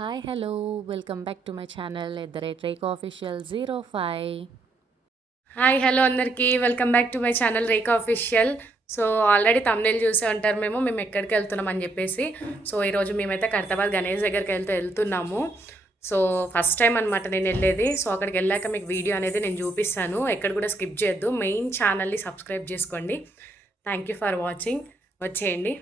Hi hello welcome back to my channel at the rate Rekha official zero five hi hello అందరికీ. Welcome back to my channel Rekha official so already తమిళ చూసే ఉంటారు మేము మేము ఎక్కడికి వెళ్తున్నాం అని చెప్పేసి. సో ఈరోజు మేమైతే ఖైరతాబాద్ గణేష్ దగ్గరికి వెళ్తే వెళ్తున్నాము. సో ఫస్ట్ టైం అనమాట నేను వెళ్ళేది. సో అక్కడికి వెళ్ళాక మీకు వీడియో అనేది నేను చూపిస్తాను. ఎక్కడ కూడా స్కిప్ చేయొద్దు. మెయిన్ ఛానల్ని సబ్స్క్రైబ్ చేసుకోండి. థ్యాంక్ యూ ఫర్ వాచింగ్ వచ్చేయండి.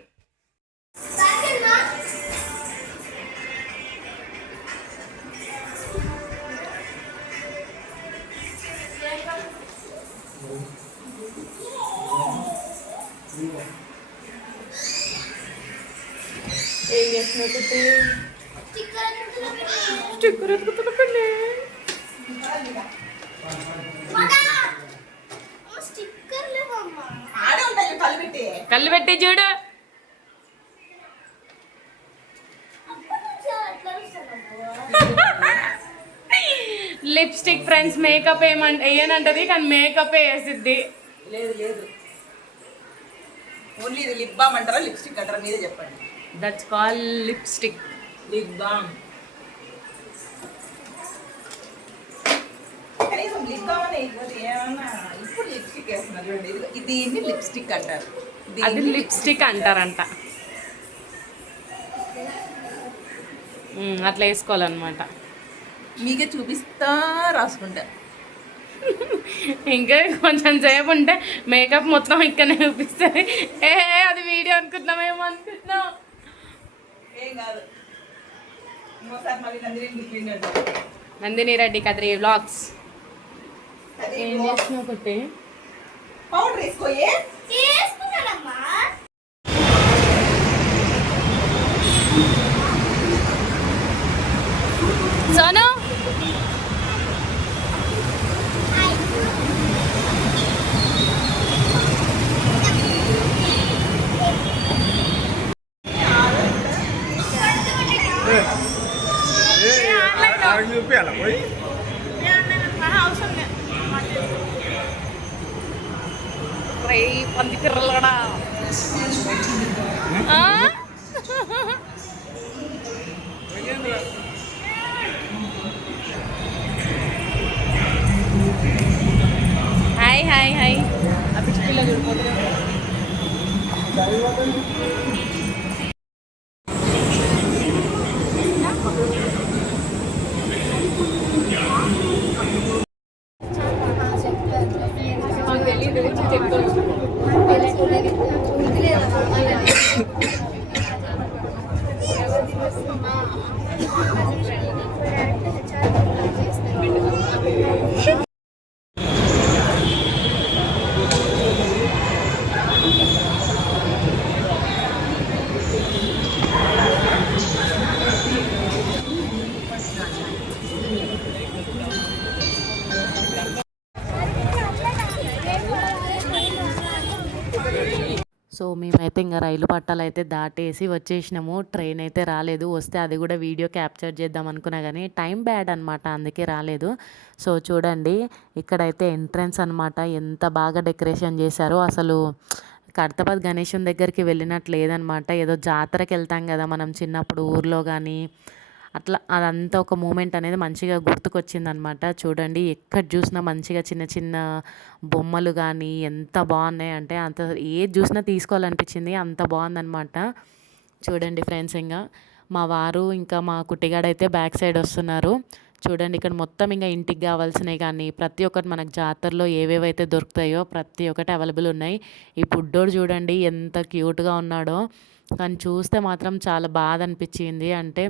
చేస్తున్నావు కుట్టి స్టిక్కర్ ఎత్తుకుతున్నా పిల్లి కళ్ళు పెట్టి కళ్ళు పెట్టి చూడు. లిప్స్టిక్ ఫ్రెండ్స్ మేకప్ ఏమంట వేయనంటది కానీ మేకప్ వేసిద్ది లేదు లేదు. ఓన్లీ ఇది లిప్ బామ్ అంటారా లిప్స్టిక్ అంటారా మీరే చెప్పండి. That's call lipstick lip balm కనీసం లిప్ బామ్ అని వేయకపోతే ఏమన్నా ఇప్పుడు లిప్స్టిక్ వేస్తున్నారు చూడండి. ఇది- ఇది దీన్ని లిప్స్టిక్ అంటారు. అది లిప్స్టిక్ అంటారంట. అట్లా వేసుకోవాలన్నమాట. మీకే చూపిస్తా రాసుకుంటా. ఇంకా కొంచెం సేపు ఉంటే మేకప్ మొత్తం ఇక్కడనే చూపిస్తుంది. ఏ అది వీడియో అనుకుంటున్నామేమో అనుకుంటున్నాం ఏం కాదు. ఇంకోసారి మళ్ళీ నందిని అంటారు నందిని రెడ్డి కదిరి వ్లాగ్స్. అది ఏం చేస్తున్నావు కుట్టి పౌడర్ వేసుకోయే సోను! ఆమె చూపించాలా పోయి పంది పిర్రలడా హాయ్ హాయ్ హాయ్ ఆ పిచ్చి సో మేమైతే ఇంకా రైలు పట్టాలు అయితే దాటేసి వచ్చేసినాము. ట్రైన్ అయితే రాలేదు. వస్తే అది కూడా వీడియో క్యాప్చర్ చేద్దాం అనుకున్నా కానీ టైం బ్యాడ్ అనమాట అందుకే రాలేదు. సో చూడండి ఇక్కడైతే ఎంట్రన్స్ అనమాట ఎంత బాగా డెకరేషన్ చేశారో. అసలు కడతాబాద్ గణేశం దగ్గరికి వెళ్ళినట్లు లేదనమాట ఏదో జాతరకి వెళ్తాం కదా మనం చిన్నప్పుడు ఊర్లో కానీ అట్లా అదంతా ఒక మూమెంట్ అనేది మంచిగా గుర్తుకొచ్చింది అనమాట చూడండి ఎక్కడ చూసినా మంచిగా చిన్న చిన్న బొమ్మలు కానీ ఎంత బాగున్నాయి అంటే అంత ఏది చూసినా తీసుకోవాలనిపించింది అంత బాగుందనమాట. చూడండి ఫ్రెండ్స్ ఇంకా మా వారు ఇంకా మా కుట్టిగాడైతే బ్యాక్ సైడ్ వస్తున్నారు. చూడండి ఇక్కడ మొత్తం ఇంకా ఇంటికి కావాల్సినవి కానీ ప్రతి ఒక్కటి మనకు జాతరలో ఏవేవైతే దొరుకుతాయో ప్రతి ఒక్కటి అవైలబుల్ ఉన్నాయి. ఈ బుడ్డోడు చూడండి ఎంత క్యూట్గా ఉన్నాడో. కానీ చూస్తే మాత్రం చాలా బాధ అనిపించింది. అంటే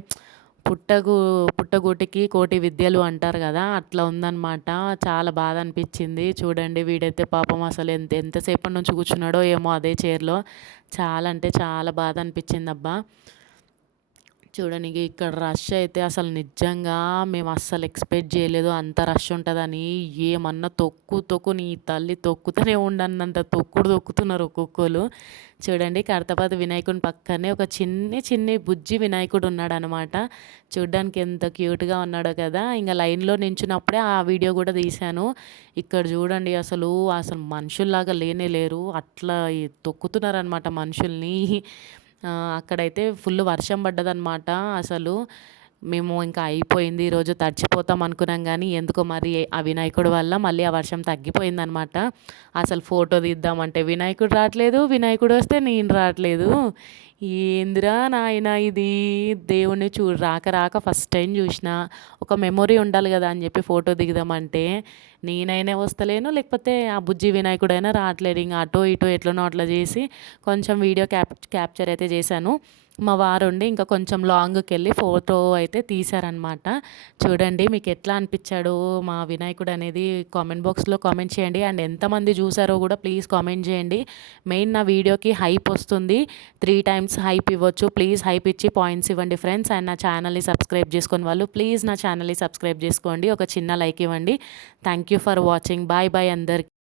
పుట్టగు పుట్టగూటికి కోటి విద్యలు అంటారు కదా అట్లా ఉందన్నమాట. చాలా బాధ అనిపించింది చూడండి వీడైతే పాపం అసలు ఎంత ఎంతసేపటి నుంచి కూర్చున్నాడో ఏమో అదే చైర్లో. చాలా అంటే చాలా బాధ అనిపించింది అబ్బా చూడండి ఇక్కడ రష్ అయితే అసలు నిజంగా మేము అస్సలు ఎక్స్పెక్ట్ చేయలేదు. అంత రష్ ఉంటుందని ఏమన్నా తొక్కు తొక్కు నీ తల్లి తొక్కుతూనే ఉండన్నంత తొక్కుడు తొక్కుతున్నారు ఒక్కొక్కరు. చూడండి కడతాబాద్ వినాయకుని పక్కనే ఒక చిన్ని చిన్ని బుజ్జి వినాయకుడు ఉన్నాడు అనమాట చూడ్డానికి ఎంత క్యూట్గా ఉన్నాడో కదా. ఇంకా లైన్లో నించున్నప్పుడే ఆ వీడియో కూడా తీశాను. ఇక్కడ చూడండి అసలు అసలు మనుషుల్లాగా లేనే లేరు. అట్లా తొక్కుతున్నారు అనమాట మనుషుల్ని. అక్కడైతే ఫుల్ వర్షం పడ్డదనమాట అసలు. మేము ఇంకా అయిపోయింది ఈరోజు తడిచిపోతాం అనుకున్నాం కానీ ఎందుకో మరి ఆ వినాయకుడు వల్ల మళ్ళీ ఆ వర్షం తగ్గిపోయిందనమాట అసలు ఫోటో తీద్దామంటే వినాయకుడు రావట్లేదు వినాయకుడు వస్తే నేను రావట్లేదు. ఏందిరా నాయన ఇది? దేవుణ్ణి చూ రాక రాక ఫస్ట్ టైం చూసిన ఒక మెమొరీ ఉండాలి కదా అని చెప్పి ఫోటో దిగుదామంటే నేనైనా వస్తలేను లేకపోతే ఆ బుజ్జి వినాయకుడైనా రావట్లేదు ఇంకా అటో ఇటో ఎట్లనో అట్లా చేసి కొంచెం వీడియో క్యాప్ క్యాప్చర్ అయితే చేశాను. మా వారు ఉండి ఇంకా కొంచెం లాంగ్కి వెళ్ళి ఫోటో అయితే తీశారనమాట చూడండి మీకు ఎట్లా అనిపించాడు మా వినాయకుడు అనేది కామెంట్ బాక్స్లో కామెంట్ చేయండి. అండ్ ఎంతమంది చూసారో కూడా ప్లీజ్ కామెంట్ చేయండి. మెయిన్ నా వీడియోకి హైప్ వస్తుంది. త్రీ టైమ్స్ హైప్ ఇవ్వచ్చు. ప్లీజ్ హైప్ ఇచ్చి పాయింట్స్ ఇవ్వండి ఫ్రెండ్స్. అండ్ నా ఛానల్ని సబ్స్క్రైబ్ చేసుకుని వాళ్ళు ప్లీజ్ నా ఛానల్ని సబ్స్క్రైబ్ చేసుకోండి. ఒక చిన్న లైక్ ఇవ్వండి. Thank you for watching. Bye bye అందరికీ.